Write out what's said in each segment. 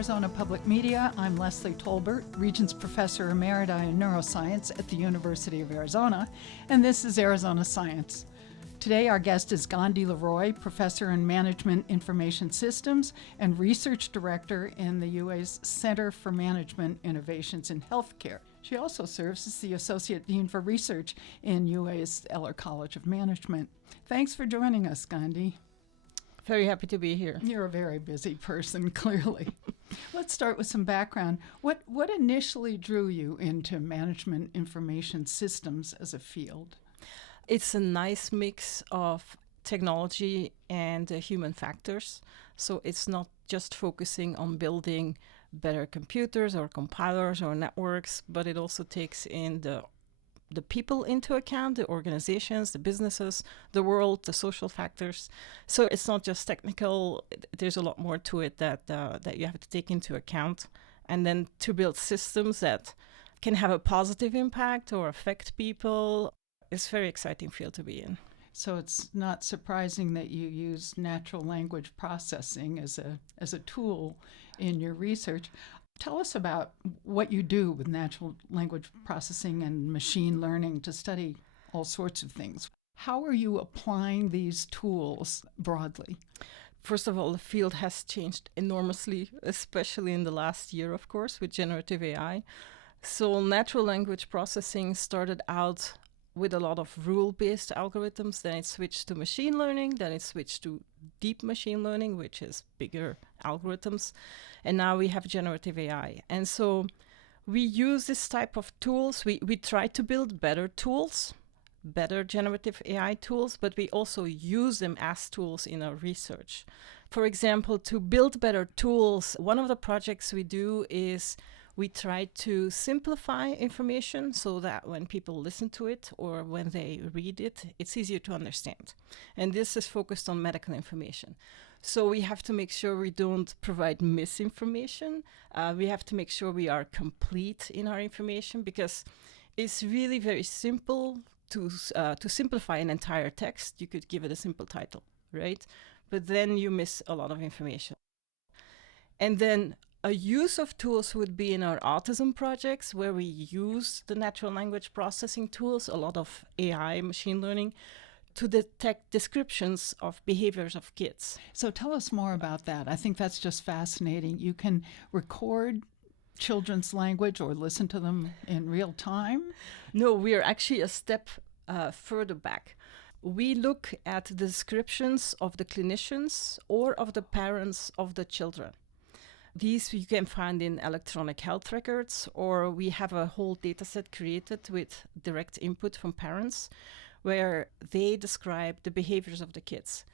Arizona Public Media. I'm Leslie Tolbert, Regent's Professor Emerita in Neuroscience at the University of Arizona, and this is Arizona Science. Today our guest is Gondy Leroy, Professor in Management Information Systems and Research Director in the UA's Center for Management Innovations in Healthcare. She also serves as the Associate Dean for Research in UA's Eller College of Management. Thanks for joining us, Gondy. Very happy to be here. You're a very busy person, clearly. Let's start with some background. What initially drew you into management information systems as a field? It's a nice mix of technology and human factors. So it's not just focusing on building better computers or compilers or networks, but it also takes in the people into account, the organizations, the businesses, the world, the social factors. So it's not just technical. There's a lot more to it that you have to take into account. And then to build systems that can have a positive impact or affect people, it's a very exciting field to be in. So it's not surprising that you use natural language processing as a tool in your research. Tell us about what you do with natural language processing and machine learning to study all sorts of things. How are you applying these tools broadly? First of all, the field has changed enormously, especially in the last year, of course, with generative AI. So natural language processing started out with a lot of rule-based algorithms, then it switched to machine learning, then it switched to deep machine learning, which is bigger algorithms, and now we have generative AI. And so we use this type of tools. We try to build better tools, better generative AI tools, but we also use them as tools in our research. For example, to build better tools, one of the projects we do is we try to simplify information so that when people listen to it or when they read it, it's easier to understand. And this is focused on medical information. So we have to make sure we don't provide misinformation. We have to make sure we are complete in our information, because it's really very simple to simplify an entire text. You could give it a simple title, right? But then you miss a lot of information. And then a use of tools would be in our autism projects, where we use the natural language processing tools, a lot of AI, machine learning, to detect descriptions of behaviors of kids. So tell us more about that. I think that's just fascinating. You can record children's language or listen to them in real time? No, we are actually a step further back. We look at the descriptions of the clinicians or of the parents of the children. These you can find in electronic health records, or we have a whole data set created with direct input from parents where they describe the behaviors of the kids.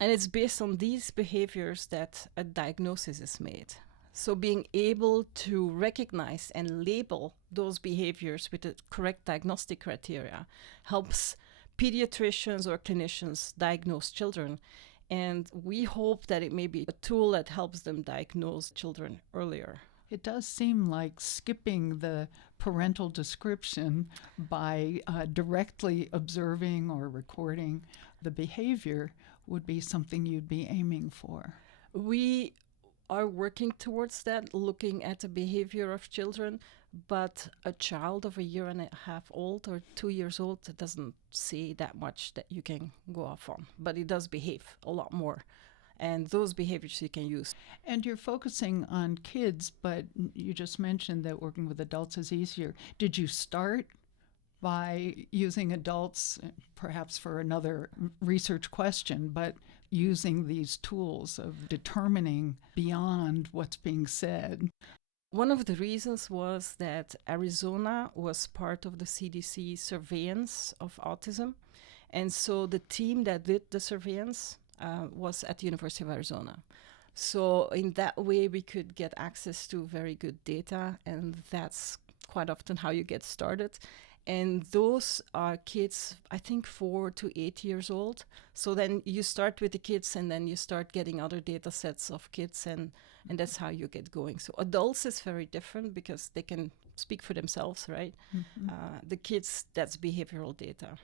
And it's based on these behaviors that a diagnosis is made. So being able to recognize and label those behaviors with the correct diagnostic criteria helps pediatricians or clinicians diagnose children. And we hope that it may be a tool that helps them diagnose children earlier. It does seem like skipping the parental description by directly observing or recording the behavior would be something you'd be aiming for. We are working towards that, looking at the behavior of children, but a child of 1.5 years old or 2 years old doesn't say that much that you can go off on, but it does behave a lot more. And those behaviors you can use. And you're focusing on kids, but you just mentioned that working with adults is easier. Did you start by using adults, perhaps for another research question, but using these tools of determining beyond what's being said? One of the reasons was that Arizona was part of the CDC surveillance of autism. And so the team that did the surveillance was at the University of Arizona. So in that way, we could get access to very good data, and that's quite often how you get started. And those are kids, I think, 4 to 8 years old. So then you start with the kids, and then you start getting other data sets of kids, and that's how you get going. So adults is very different because they can speak for themselves, right? Mm-hmm. The kids, that's behavioral data.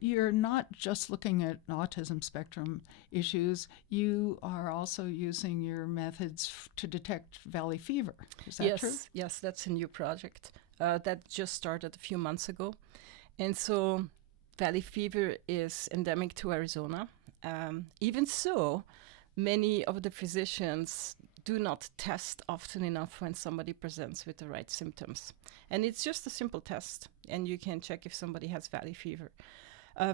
You're not just looking at autism spectrum issues, you are also using your methods to detect valley fever. Is that true? Yes, that's a new project that just started a few months ago. And so valley fever is endemic to Arizona. Even so, many of the physicians do not test often enough when somebody presents with the right symptoms. And it's just a simple test, and you can check if somebody has valley fever.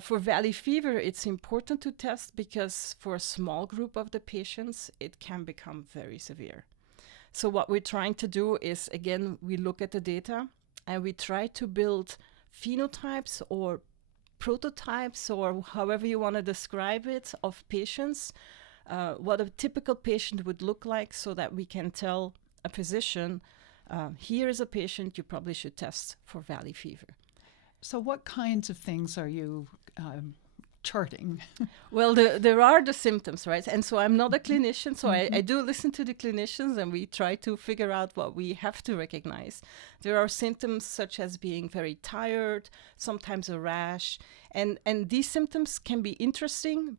For valley fever, it's important to test because for a small group of the patients, it can become very severe. So what we're trying to do is, again, we look at the data and we try to build phenotypes or prototypes, or however you want to describe it, of patients, what a typical patient would look like, so that we can tell a physician, here is a patient you probably should test for valley fever. So, what kinds of things are you charting? Well, there are the symptoms, right? And so I'm not a clinician, so I do listen to the clinicians and we try to figure out what we have to recognize. There are symptoms such as being very tired, sometimes a rash, and these symptoms can be interesting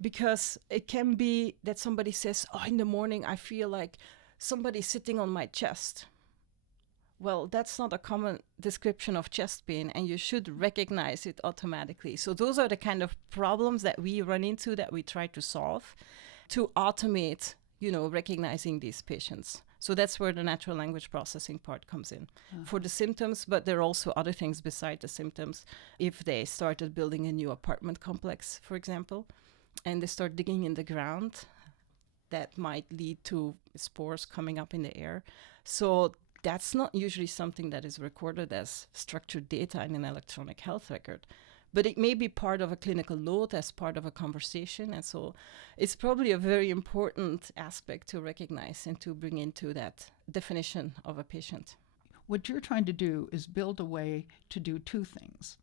because it can be that somebody says, oh, in the morning I feel like somebody's sitting on my chest. Well, that's not a common description of chest pain, and you should recognize it automatically. So those are the kind of problems that we run into that we try to solve to automate, recognizing these patients. So that's where the natural language processing part comes in for the symptoms, but there are also other things beside the symptoms. If they started building a new apartment complex, for example, and they start digging in the ground, that might lead to spores coming up in the air. So that's not usually something that is recorded as structured data in an electronic health record, but it may be part of a clinical note as part of a conversation. And so it's probably a very important aspect to recognize and to bring into that definition of a patient. What you're trying to do is build a way to do two things.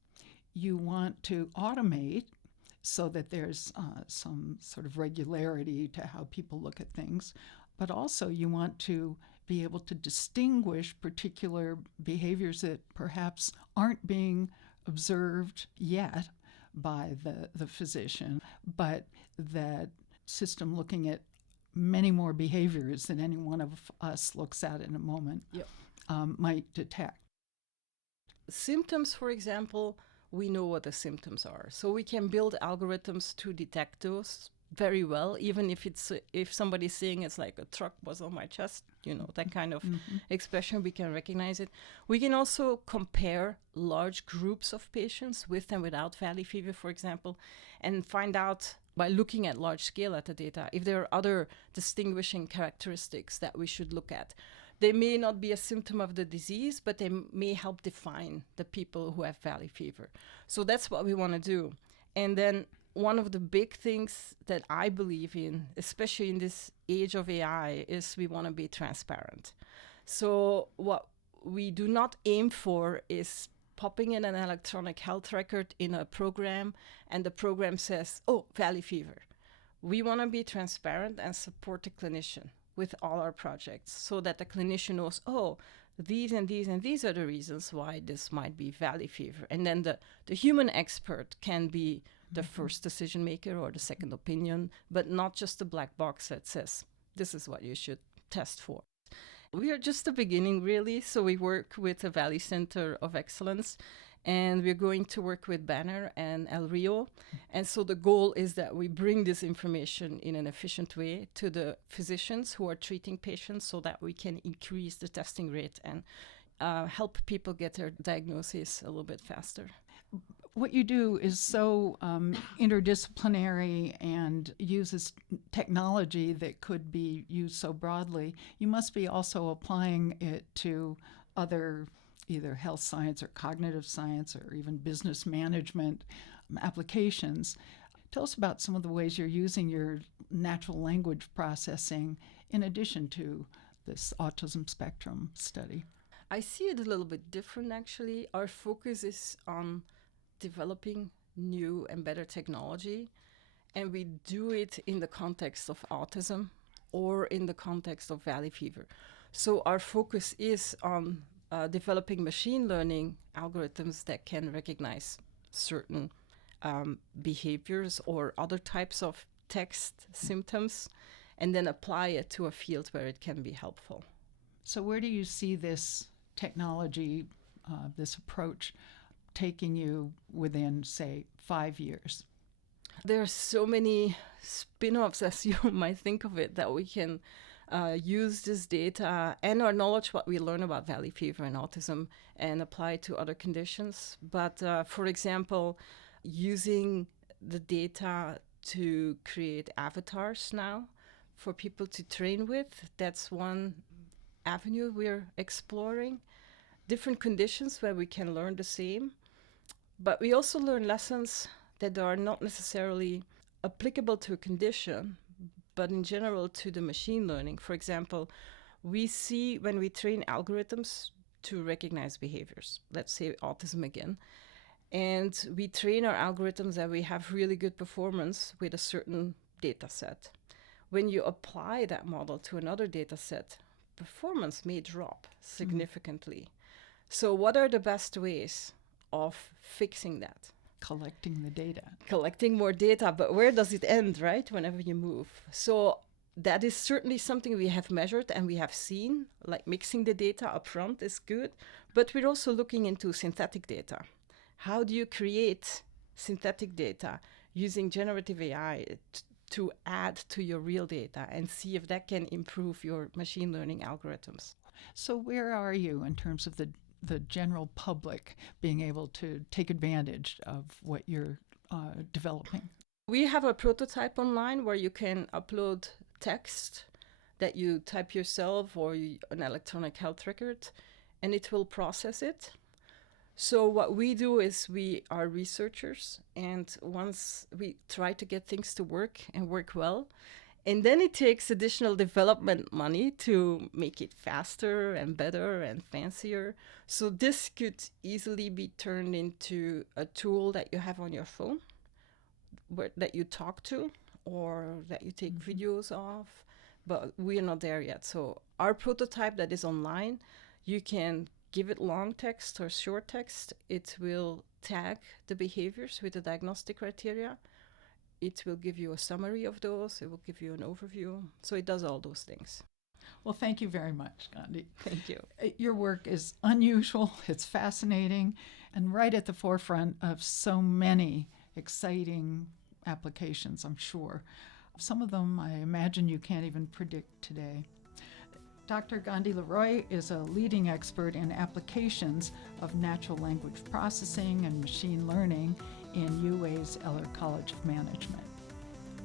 You want to automate so that there's some sort of regularity to how people look at things, but also you want to be able to distinguish particular behaviors that perhaps aren't being observed yet by the physician, but that system looking at many more behaviors than any one of us looks at in a moment might detect. Symptoms, for example, we know what the symptoms are. So we can build algorithms to detect those very well, even if somebody's saying it's like a truck was on my chest, that kind of expression, we can recognize it. We can also compare large groups of patients with and without valley fever, for example, and find out by looking at large scale at the data if there are other distinguishing characteristics that we should look at. They may not be a symptom of the disease, but they may help define the people who have valley fever. So that's what we want to do. And then one of the big things that I believe in, especially in this age of AI, is we want to be transparent. So what we do not aim for is popping in an electronic health record in a program and the program says, oh, valley fever. We want to be transparent and support the clinician with all our projects so that the clinician knows, oh, these and these and these are the reasons why this might be valley fever. And then the human expert can be the first decision maker or the second opinion, but not just a black box that says, this is what you should test for. We are just the beginning, really. So we work with the Valley Center of Excellence, and we're going to work with Banner and El Rio. And so the goal is that we bring this information in an efficient way to the physicians who are treating patients so that we can increase the testing rate and help people get their diagnosis a little bit faster. What you do is so interdisciplinary and uses technology that could be used so broadly. You must be also applying it to other either health science or cognitive science or even business management applications. Tell us about some of the ways you're using your natural language processing in addition to this autism spectrum study. I see it a little bit different, actually. Our focus is on developing new and better technology, and we do it in the context of autism or in the context of valley fever. So our focus is on developing machine learning algorithms that can recognize certain behaviors or other types of text symptoms, and then apply it to a field where it can be helpful. So where do you see this technology, this approach, taking you within, say, 5 years? There are so many spin-offs, as you might think of it, that we can use this data and our knowledge, what we learn about valley fever and autism, and apply to other conditions. But for example, using the data to create avatars now for people to train with, that's one avenue we're exploring. Different conditions where we can learn the same, but we also learn lessons that are not necessarily applicable to a condition, but in general to the machine learning. For example, we see when we train algorithms to recognize behaviors, let's say autism again, and we train our algorithms and we have really good performance with a certain data set. When you apply that model to another data set, performance may drop significantly. So what are the best ways of fixing that? Collecting the data. Collecting more data, but where does it end, right? Whenever you move. So that is certainly something we have measured and we have seen, like mixing the data up front is good, but we're also looking into synthetic data. How do you create synthetic data using generative AI to add to your real data and see if that can improve your machine learning algorithms? So where are you in terms of the general public being able to take advantage of what you're developing? We have a prototype online where you can upload text that you type yourself or an electronic health record, and it will process it. So what we do is we are researchers, and once we try to get things to work and work well, and then it takes additional development money to make it faster and better and fancier. So this could easily be turned into a tool that you have on your phone, that you talk to or that you take videos of, but we are not there yet. So our prototype that is online, you can give it long text or short text. It will tag the behaviors with the diagnostic criteria. It will give you a summary of those. It will give you an overview. So it does all those things. Well, thank you very much, Gondy. Thank you. Your work is unusual, it's fascinating, and right at the forefront of so many exciting applications, I'm sure. Some of them I imagine you can't even predict today. Dr. Gondy Leroy is a leading expert in applications of natural language processing and machine learning in UA's Eller College of Management.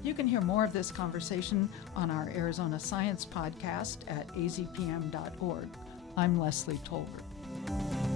You can hear more of this conversation on our Arizona Science podcast at azpm.org. I'm Leslie Tolbert.